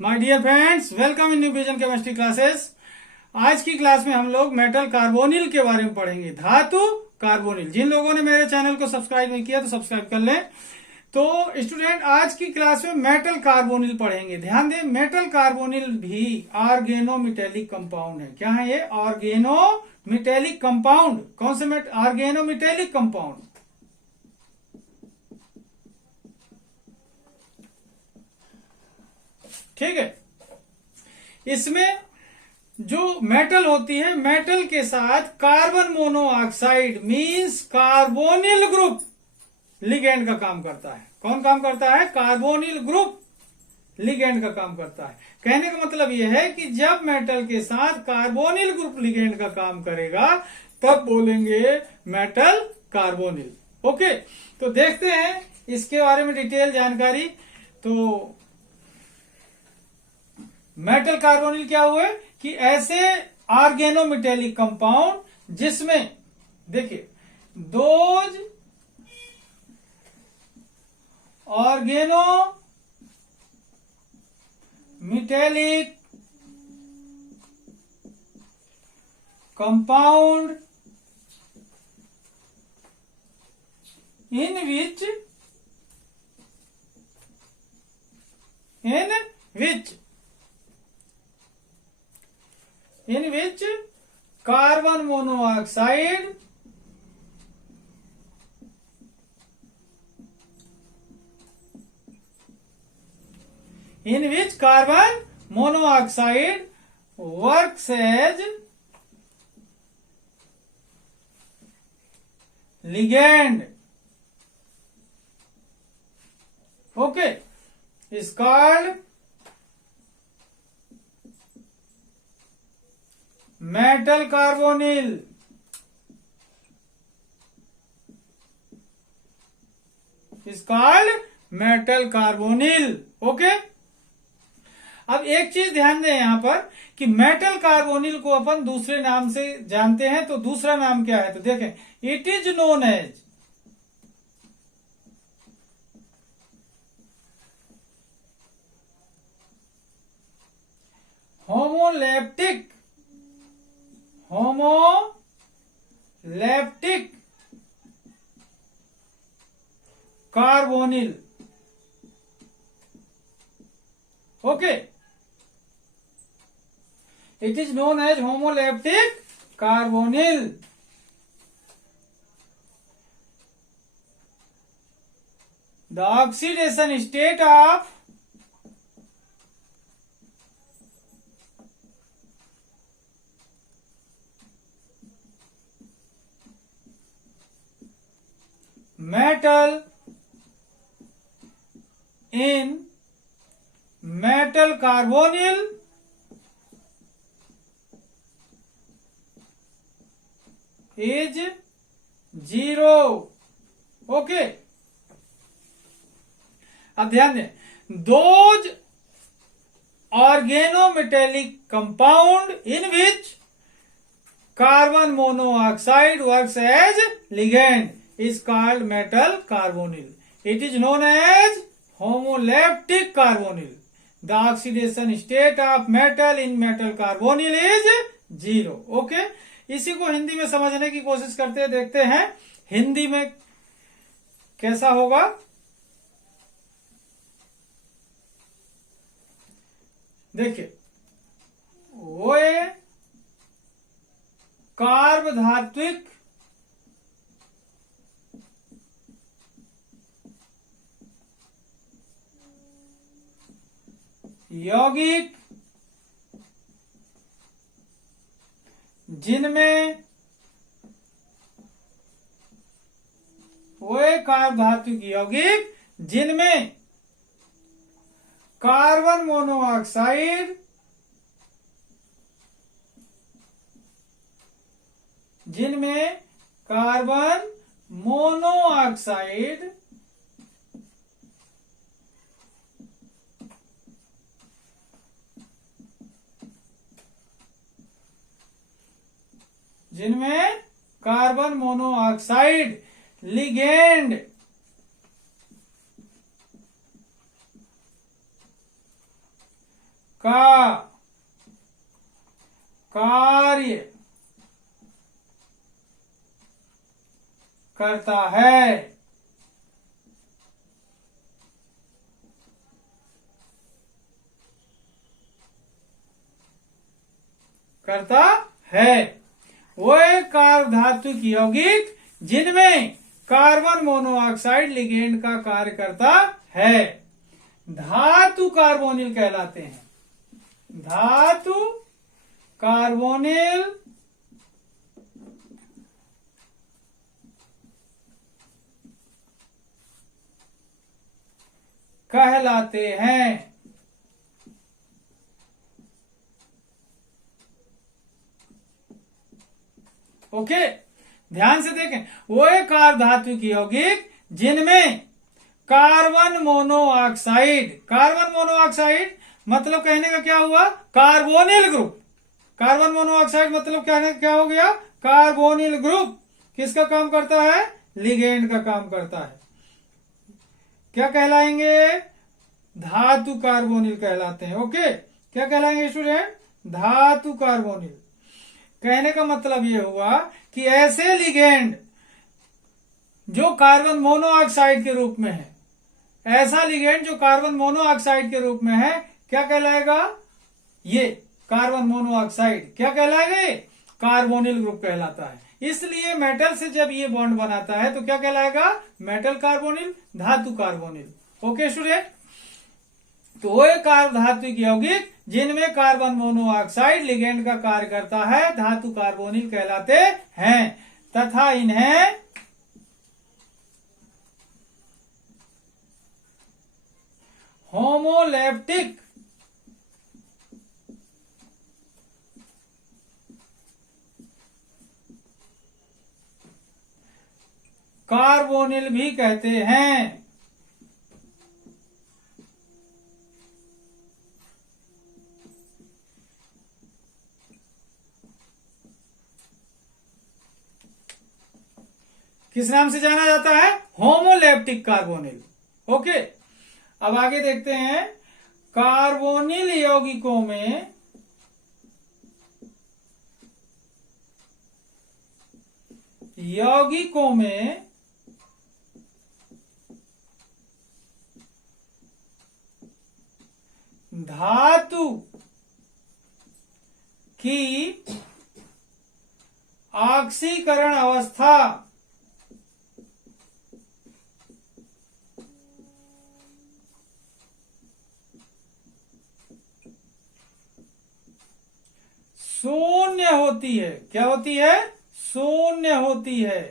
My dear friends, welcome in new vision chemistry classes. आज की class में हम लोग मेटल कार्बोनिल के बारे में पढ़ेंगे। धातु कार्बोनिल। जिन लोगों ने मेरे चैनल को सब्सक्राइब नहीं किया तो सब्सक्राइब कर लें। तो स्टूडेंट, आज की क्लास में मेटल कार्बोनिल पढ़ेंगे। ध्यान दें, मेटल कार्बोनिल भी ऑर्गेनोमेटेलिक कंपाउंड है। क्या है ये? Organometallic compound. कौन से ऑर्गेनोमेटेलिक कंपाउंड? ठीक है। इसमें जो मेटल होती है, मेटल के साथ carbon monoxide means carbonyl group ligand का काम करता है। कौन काम करता है? कार्बोनिल ग्रुप लिगेंड का काम करता है। कहने का मतलब यह है कि जब मेटल के साथ कार्बोनिल ग्रुप लिगेंड का काम करेगा तब बोलेंगे मेटल कार्बोनिल। ओके, तो देखते हैं इसके बारे में डिटेल जानकारी। तो मेटल कार्बोनिल क्या हुए कि ऐसे ऑर्गेनोमेटेलिक कंपाउंड जिसमें देखिए those organometallic compound in which carbon monoxide works as ligand. Okay, is called metal carbonyl. Is called metal carbonyl. Okay, अब एक चीज ध्यान दें यहां पर कि मेटल कार्बोनिल को अपन दूसरे नाम से जानते हैं। तो दूसरा नाम क्या है? तो देखें, it is known as homoleptic carbonyl. Okay, it is known as homoleptic carbonyl. The oxidation state of metal in metal carbonyl is 0। Okay, अब ध्यान दें, those organometallic compound in which carbon monoxide works as ligand is called metal carbonyl. It is known as homolaptic carbonyl. The oxidation state of metal in metal carbonyl is 0. Okay, इसी को हिंदी में समझने की कोशिश करते हैं, देखते हैं हिंदी में कैसा होगा। देखिए, वो कार्ब धात्विक यौगिक जिनमें वे कार्ब धातु की यौगिक जिनमें कार्बन मोनोऑक्साइड लिगेंड का कार्य करता है। करता है वो एक कार्ब धातुक यौगिक जिनमें कार्बन मोनोऑक्साइड लिगेंड का कार्य करता है, धातु कार्बोनिल कहलाते हैं। धातु कार्बोनिल कहलाते हैं। ओके, ध्यान से देखें, वो एक कार्ब धातुक यौगिक जिनमें कार्बन मोनोऑक्साइड मतलब कहने का क्या हुआ, कार्बोनिल ग्रुप। कार्बन मोनोऑक्साइड मतलब कहने का क्या हो गया, कार्बोनिल ग्रुप। किसका काम करता है, लिगेंड का काम करता है। क्या कहलाएंगे, धातु कार्बोनिल कहलाते हैं। ओके, क्या कहलाएंगे स्टूडेंट, धातु कार्बोनिल। कहने का मतलब ये हुआ कि ऐसे लिगेंड जो कार्बन मोनोऑक्साइड के रूप में है, ऐसा लिगेंड जो कार्बन मोनोऑक्साइड के रूप में है, क्या कहलाएगा, ये कार्बन मोनोऑक्साइड क्या कहलाएगा, ये कार्बोनिल ग्रुप कहलाता है। इसलिए मेटल से जब ये बॉन्ड बनाता है तो क्या कहलाएगा, मेटल कार्बोनिल, धातु कार्बोनिल। ओके स्टूडेंट, तो वो कार्ब धातुक यौगिक जिनमें कार्बन मोनोऑक्साइड लिगेंड का कार्य करता है, धातु कार्बोनिल कहलाते हैं तथा इन्हें होमोलेप्टिक कार्बोनिल भी कहते हैं। किस नाम से जाना जाता है, होमोलेप्टिक कार्बोनिल। ओके, अब आगे देखते हैं, कार्बोनिल यौगिकों में धातु की ऑक्सीकरण अवस्था शून्य होती है। क्या होती है, शून्य होती है।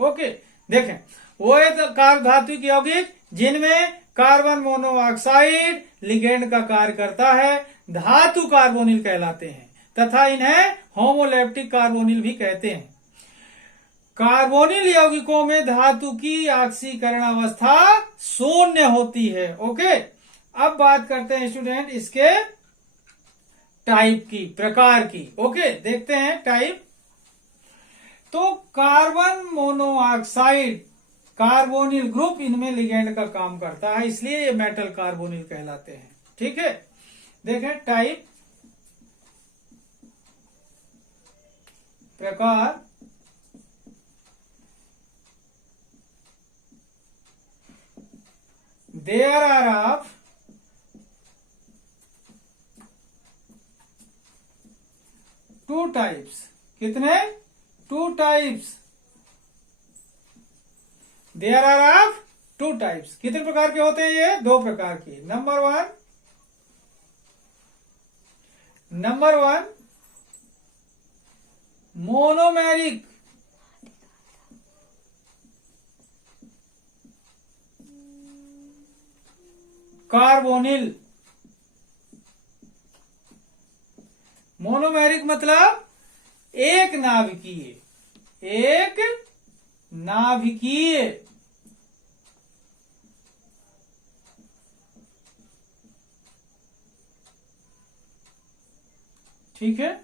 ओके, देखें, वो एक कार्ब धातुक यौगिक जिनमें कार्बन मोनोऑक्साइड लिगेंड का कार्य करता है, धातु कार्बोनिल कहलाते हैं तथा इन्हें होमोलेप्टिक कार्बोनिल भी कहते हैं। कार्बोनिल यौगिकों में धातु की ऑक्सीकरण अवस्था शून्य होती है। ओके, अब बात करते हैं स्टूडेंट इसके टाइप की, प्रकार की। ओके, देखते हैं टाइप। तो कार्बन मोनोऑक्साइड कार्बोनिल ग्रुप इनमें लिगेंड का काम करता है, इसलिए ये मेटल कार्बोनिल कहलाते हैं। ठीक है, देखें टाइप, प्रकार, there are of two types. कितने, two types. There are of two types. कितने प्रकार के होते हैं ये, दो प्रकार के। Number one monomeric carbonyl. Monomeric मतलब एक नाभिकीय। ठीक है,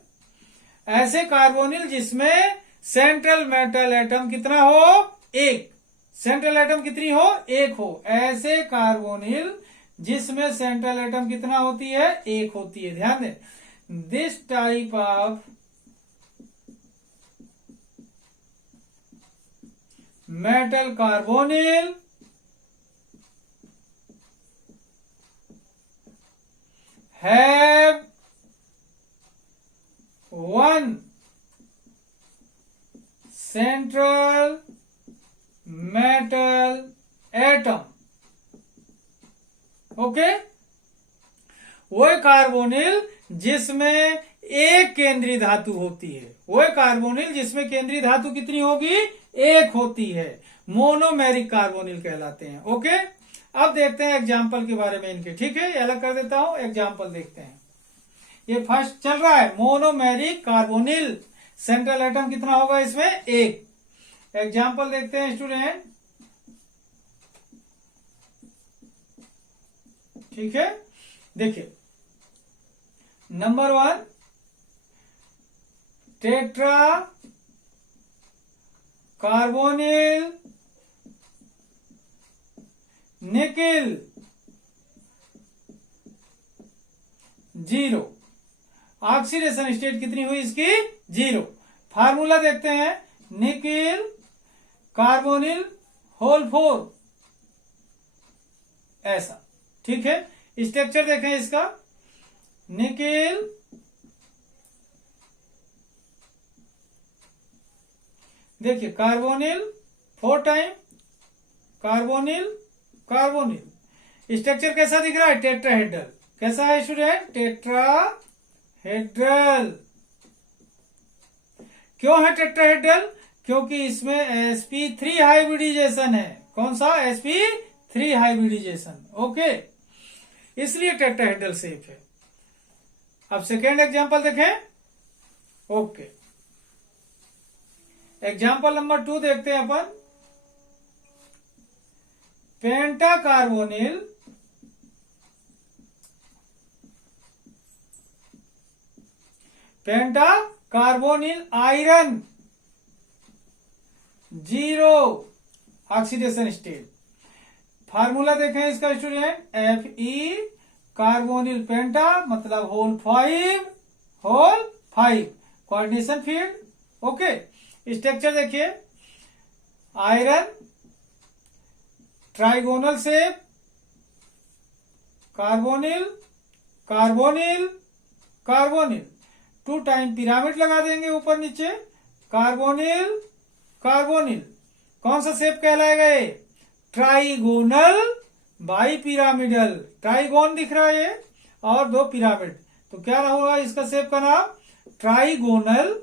ऐसे कार्बोनिल जिसमें सेंट्रल मेटल एटम कितना हो, एक। सेंट्रल एटम कितनी हो, एक हो। ऐसे कार्बोनिल जिसमें सेंट्रल एटम कितना होती है, एक होती है। ध्यान दें, this type of metal carbonyl have one central metal atom. Okay, वो कार्बोनिल जिसमें एक केंद्रीय धातु होती है, वो कार्बोनिल जिसमें केंद्रीय धातु कितनी होगी, एक होती है, मोनोमेरिक कार्बोनिल कहलाते हैं। ओके, अब देखते हैं एग्जाम्पल के बारे में इनके। ठीक है, ये अलग कर देता हूं, एग्जाम्पल देखते हैं। ये फर्स्ट चल रहा है मोनोमेरिक कार्बोनिल, सेंट्रल एटम कितना होगा इसमें, एक। एग्जाम्पल देखते हैं स्टूडेंट। ठीक है, देखिए number 1 tetra carbonyl nickel 0, oxidation state कितनी हुई इसकी, 0। फार्मूला देखते हैं, निकिल कार्बोनिल होल 4, ऐसा। ठीक है, स्ट्रक्चर देखें इसका, निकिल देखिए carbonyl 4 time, carbonyl carbonyl, structure कैसा दिख रहा है, टेट्राहेड्रल। कैसा है स्टूडेंट, टेट्राहेड्रल। क्यों है टेट्राहेड्रल, क्योंकि इसमें sp3 हाइब्रिडाइजेशन है। कौन सा, sp3 हाइब्रिडाइजेशन। ओके, इसलिए टेट्राहेड्रल शेप है। अब सेकेंड एग्जांपल देखें। ओके, एग्जांपल नंबर 2 देखते हैं अपन। Penta carbonyl iron 0, oxidation state. Formula देखें इसका स्टूडेंट, Fe कार्बोनिल पेंटा मतलब whole 5 coordination field. Okay, structure देखिए, iron trigonal shape, carbonyl carbonyl carbonyl, 2 time pyramid लगा देंगे ऊपर नीचे, कार्बोनिल कार्बोनिल। कौन सा शेप कहलाएगा ये, ट्राइगोनल बाई पिरामिडल। ट्राइगोन दिख रहा है ये, और 2 पिरामिड, तो क्या होगा इसका शेप का नाम, trigonal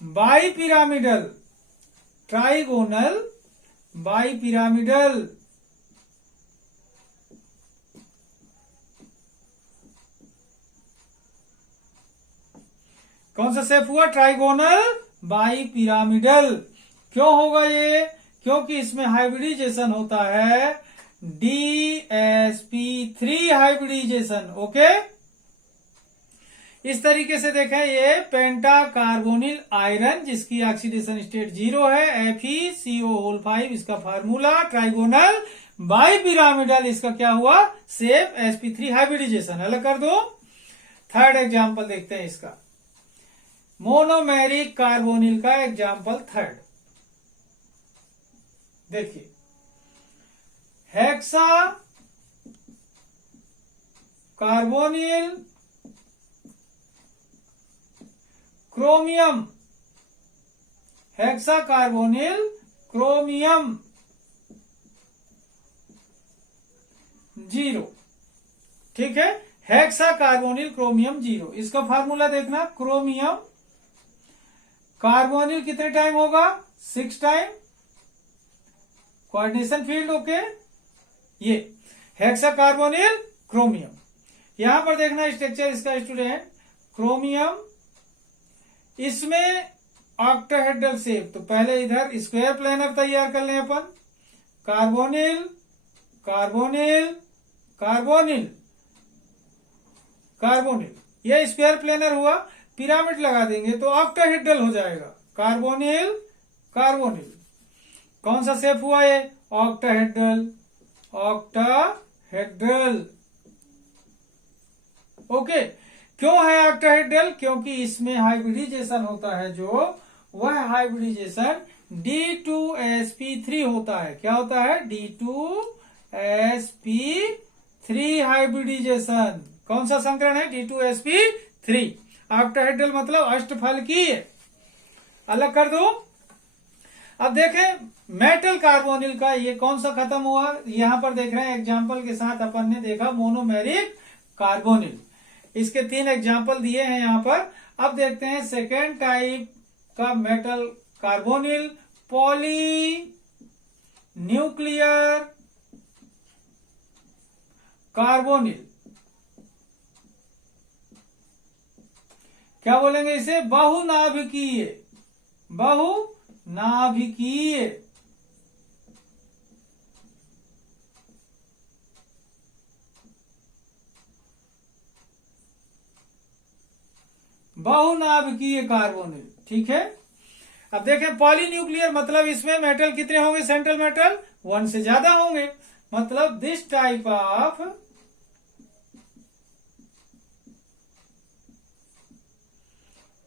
bi pyramidal, trigonal bi pyramidal. कौन सा शेप हुआ, ट्राइगोनल बाई पिरामिडल। क्यों होगा ये, क्योंकि इसमें हाइब्रिडाइजेशन होता है, DsP3 हाइब्रिडाइजेशन। ओके, इस तरीके से देखें, ये पेंटा कार्बोनिल आयरन जिसकी ऑक्सीडेशन स्टेट 0 है, FeCO5 इसका फार्मूला, ट्राइगोनल बाई पिरामिडल इसका क्या हुआ, शेप sp3 हाइब्रिडाइजेशन। अलग कर दो। थर्ड एग्जांपल देखते हैं इसका, मोनोमेरिक कार्बोनिल का एग्जांपल थर्ड। देखिए, hexa carbonyl chromium, hexa carbonyl chromium 0। ठीक है, हेक्सा कार्बोनिल क्रोमियम 0, इसका फार्मूला देखना, क्रोमियम कार्बोनिल कितने टाइम होगा, 6 टाइम, कोऑर्डिनेशन फील्ड। ओके, ये हेक्सा कार्बोनिल क्रोमियम। यहां पर देखना स्ट्रक्चर इसका स्टूडेंट, क्रोमियम, इसमें ऑक्टाहेड्रल शेप। तो पहले इधर स्क्वायर प्लेनर तैयार कर लें अपन, कार्बोनिल कार्बोनिल कार्बोनिल कार्बोनिल, ये स्क्वायर प्लेनर हुआ। पिरामिड लगा देंगे तो ऑक्टाहेड्रल हो जाएगा, कार्बोनिल कार्बोनिल। कौन सा शेप हुआ ये, ऑक्टाहेड्रल। ऑक्टाहेड्रल। ओके, क्यों है ऑक्टाहेड्रल? क्योंकि इसमें हाइब्रिडाइजेशन होता है, जो वह हाइब्रिडाइजेशन D2sp3 होता है। क्या होता है? D2sp3 hybridisation. कौन सा संकरण है? D2sp3। ऑक्टाहेड्रल मतलब अष्टफलकीय। अलग कर दो। अब देखें मेटल कार्बोनिल का ये कौन सा खत्म हुआ, यहां पर देख रहे हैं एग्जाम्पल के साथ अपन ने देखा मोनोमेरिक कार्बोनिल। इसके 3 एग्जाम्पल दिए हैं यहां पर। अब देखते हैं सेकेंड टाइप का metal carbonyl, poly nuclear carbonyl. क्या बोलेंगे इसे? बहुनाभिकीय। बहुनाभिकीय। बहुनाभिकीय कार्बोनिल। ठीक है। अब देखें पॉलीन्यूक्लियर मतलब इसमें मेटल कितने होंगे? सेंट्रल मेटल 1 से ज्यादा होंगे। मतलब this type of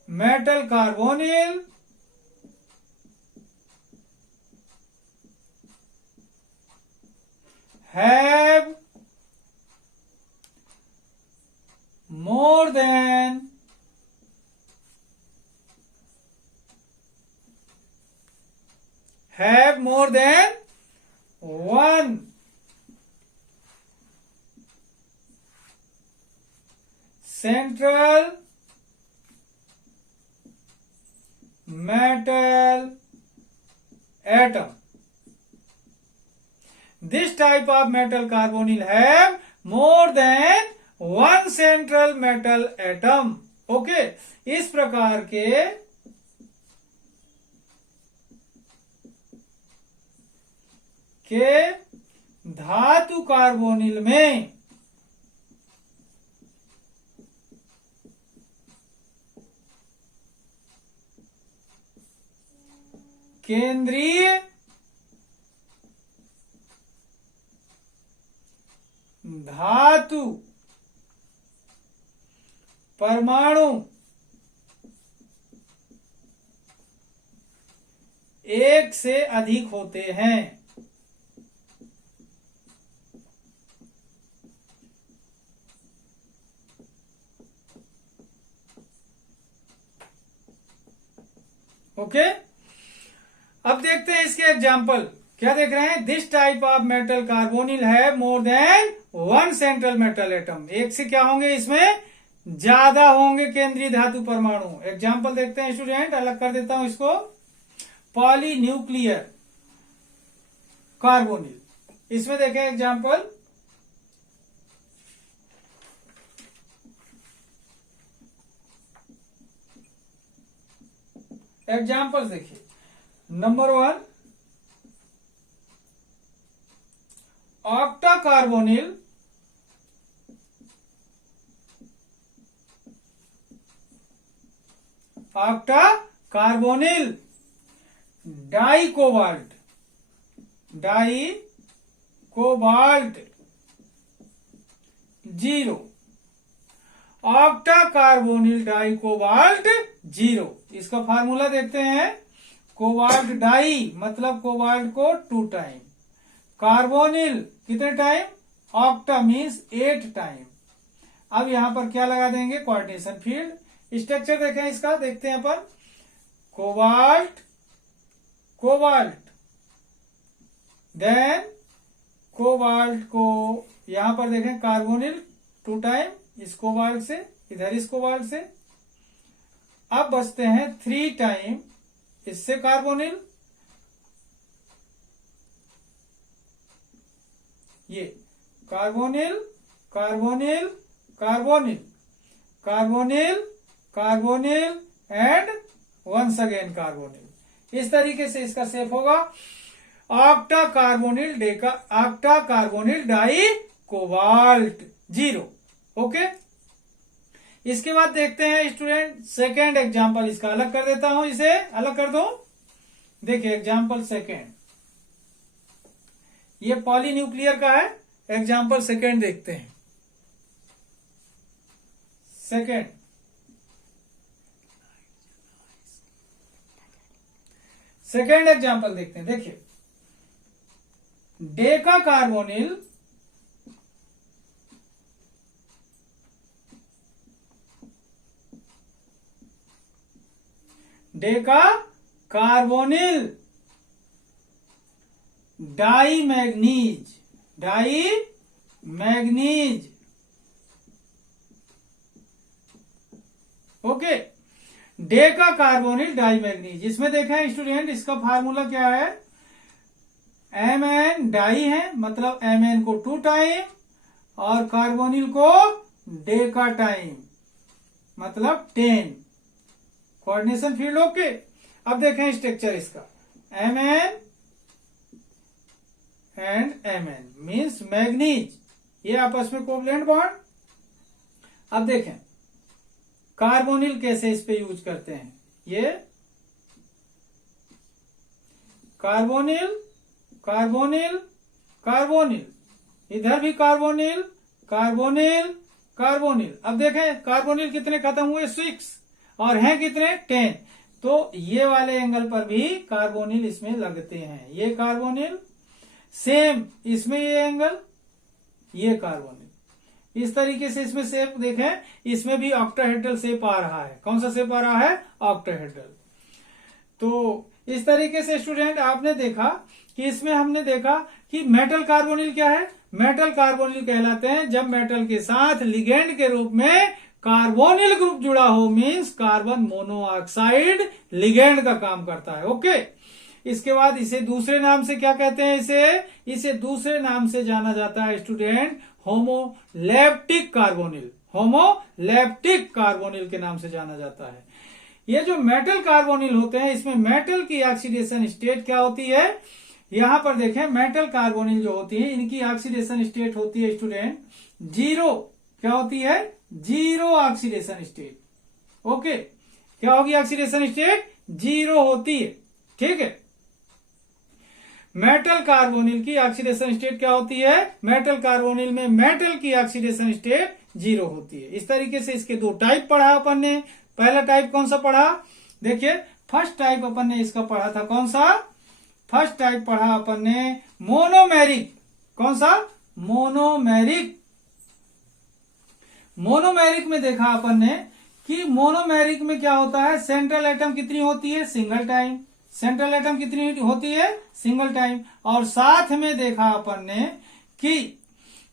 metal carbonyl have more than one central metal atom. This type of metal carbonyl have more than one central metal atom. Okay, इस प्रकार के धातु कार्बोनिल में केंद्रीय धातु परमाणु एक से अधिक होते हैं। ओके, अब देखते हैं इसके एग्जाम्पल। क्या देख रहे हैं? This type of metal carbonyl है more than one central metal atom. एक से क्या होंगे? इसमें ज्यादा होंगे केंद्रीय धातु परमाणु। एग्जाम्पल देखते हैं स्टूडेंट, अलग कर देता हूं इसको। पॉली न्यूक्लियर कार्बोनिल, इसमें देखें एग्जाम्पल। एग्जाम्पल देखिए। Number 1 octa carbonyl di cobalt 0। Octa carbonyl di cobalt 0। इसका फार्मूला देखते हैं। कोबाल्ट डाई मतलब कोबाल्ट को 2 टाइम, कार्बोनिल कितने टाइम? Octa means 8 time. अब यहां पर क्या लगा देंगे? Coordination field. स्ट्रक्चर देखें इसका, देखते हैं अपन। कोबाल्ट देन कोबाल्ट को यहां पर देखें कार्बोनिल 2 टाइम, इस कोबाल्ट से, इधर इस कोबाल्ट से। अब बचते हैं 3 टाइम इससे कार्बोनिल, ये carbonyl carbonyl carbonyl carbonyl carbonyl and once again carbonyl. इस तरीके से इसका शेप होगा octa carbonyl di cobalt 0। Okay, इसके बाद देखते हैं स्टूडेंट सेकेंड एग्जाम्पल। इसका अलग कर देता हूं, इसे अलग कर दो। देखिए एग्जाम्पल सेकेंड, ये पॉलीन्यूक्लियर का है। एग्जाम्पल सेकेंड देखते हैं। सेकेंड एग्जाम्पल देखते हैं। देखिए, deca carbonyl dimanganese okay, deca carbonyl dimanganese. इसमें देखें स्टूडेंट, इसका फार्मूला क्या है? Mn डाई है, मतलब Mn को 2 टाइम और कार्बोनिल को डेका टाइम, मतलब 10। Coordination field okay. अब देखें स्ट्रक्चर इसका, Mn and Mn means manganese, ये आपस में कोवलेंट बॉन्ड। अब देखें कार्बोनिल कैसे इस पे यूज करते हैं। ये कार्बोनिल कार्बोनिल कार्बोनिल, इधर भी कार्बोनिल कार्बोनिल कार्बोनिल। अब देखें कार्बोनिल कितने खत्म हुए? 6 और हैं कितने? 10। तो ये वाले एंगल पर भी कार्बोनिल इसमें लगते हैं। ये कार्बोनिल सेम, इसमें ये एंगल, ये कार्बोनिल। इस तरीके से इसमें शेप देखें, इसमें भी ऑक्टाहेड्रल शेप आ रहा है। कौन सा शेप आ रहा है? ऑक्टाहेड्रल। तो इस तरीके से स्टूडेंट आपने देखा कि इसमें हमने देखा कि मेटल कार्बोनिल क्या है? मेटल कार्बोनिल कहलाते हैं जब मेटल के साथ लिगेंड के रूप में कार्बोनिल ग्रुप जुड़ा हो, मीन्स कार्बन मोनोऑक्साइड लिगेंड का काम करता है। ओके, इसके बाद इसे दूसरे नाम से क्या कहते हैं? इसे दूसरे नाम से जाना जाता है student homoleptic carbonyl. Homoleptic carbonyl के नाम से जाना जाता है। ये जो मेटल कार्बोनिल होते हैं, इसमें मेटल की ऑक्सीडेशन स्टेट क्या होती है? यहां पर देखें, मेटल कार्बोनिल जो होती है, इनकी ऑक्सीडेशन स्टेट होती है स्टूडेंट 0। क्या होती है? 0 ऑक्सीडेशन स्टेट। ओके, क्या होगी ऑक्सीडेशन स्टेट? 0 होती है। ठीक है, मेटल कार्बोनिल की ऑक्सीडेशन स्टेट क्या होती है? मेटल कार्बोनिल में मेटल की ऑक्सीडेशन स्टेट 0 होती है। इस तरीके से इसके 2 टाइप पढ़ा अपन ने। पहला टाइप कौन सा पढ़ा? देखिए, फर्स्ट टाइप अपन ने इसका पढ़ा था। कौन सा? फर्स्ट टाइप पढ़ा अपन ने मोनोमेरिक। कौन सा? मोनोमेरिक। मोनोमेरिक में देखा अपन ने कि मोनोमेरिक में क्या होता है? सेंट्रल एटम कितनी होती है? Single time. सेंट्रल एटम कितनी होती है? Single time. और साथ में देखा अपन ने कि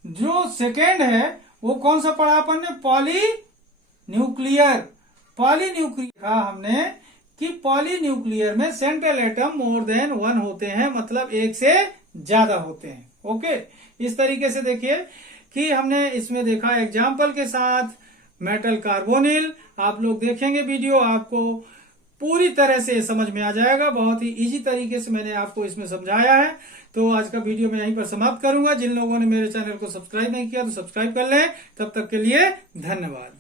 जो सेकेंड है वो कौन सा पढ़ा अपन ने? पॉलीन्यूक्लियर। पॉलीन्यूक्लियर हमने कि पॉलीन्यूक्लियर में सेंट्रल एटम मोर देन 1 होते हैं, मतलब एक से ज्यादा होते हैं। ओके, इस तरीके से देखिए कि हमने इसमें देखा एग्जाम्पल के साथ मेटल कार्बोनिल। आप लोग देखेंगे वीडियो, आपको पूरी तरह से समझ में आ जाएगा। बहुत ही इजी तरीके से मैंने आपको इसमें समझाया है। तो आज का वीडियो मैं यहीं पर समाप्त करूंगा। जिन लोगों ने मेरे चैनल को सब्सक्राइब नहीं किया तो सब्सक्राइब कर लें। तब तक के लिए धन्यवाद।